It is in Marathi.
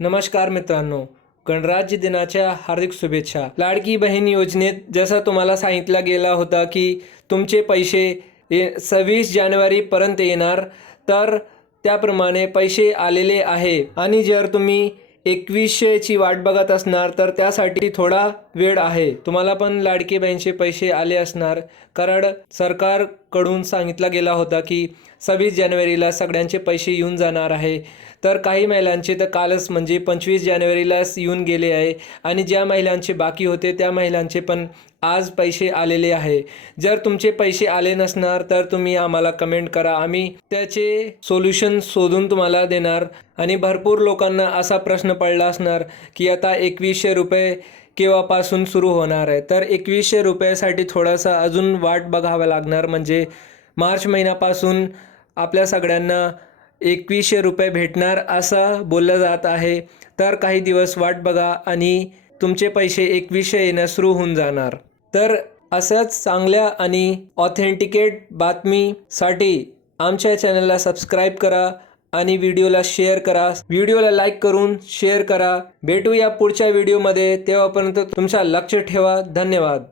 नमस्कार मित्रांनो, गणराज्य दिनाच्या हार्दिक शुभेच्छा। लाडकी बहीण योजनेत जसं तुम्हाला सांगितलं गेला होता की तुमचे पैसे 26 जानेवारीपर्यंत येणार, तर त्याप्रमाणे पैसे आलेले आहे। आणि जर तुम्ही 2100ची वाट बघत असणार तर त्यासाठी थोडा वेळ आहे। तुम्हाला पण लाडकी बहीणचे पैसे आले असणार, कारण सरकारकडून सांगितलं गेला होता की 26 जानेवारीला सगळ्यांचे पैसे येऊन जाणार आहे। तर काही महिलांचे तर कालच म्हणजे 25 जानेवारीलाच येऊन गेले आहे, आणि ज्या महिलांचे बाकी होते त्या महिलांचे पण आज पैसे आलेले आहे। जर तुमचे पैसे आले नसणार तर तुम्ही आम्हाला कमेंट करा, आम्ही त्याचे सोल्युशन शोधून तुम्हाला देणार। आणि भरपूर लोकांना असा प्रश्न पडला असणार की आता 2100 रुपये केव्हापासून सुरू होणार आहे, तर 2100 रुपयासाठी थोडासा अजून वाट बघावं लागणार। म्हणजे मार्च महिन्यापासून आपल्या सगळ्यांना 2100 रुपये भेटणार असं बोललं जात आहे। तर काही दिवस वाट बघा आणि तुमचे पैसे 2100 येणं सुरू होऊन जाणार। तर असंच चांगल्या आणि ऑथेंटिकेट बातमीसाठी आमच्या चॅनलला सबस्क्राईब करा आणि व्हिडिओला शेअर करा, व्हिडिओला लाईक करून शेअर करा। भेटूया पुढच्या व्हिडिओमध्ये, तेव्हापर्यंत तुमचं लक्ष ठेवा। धन्यवाद।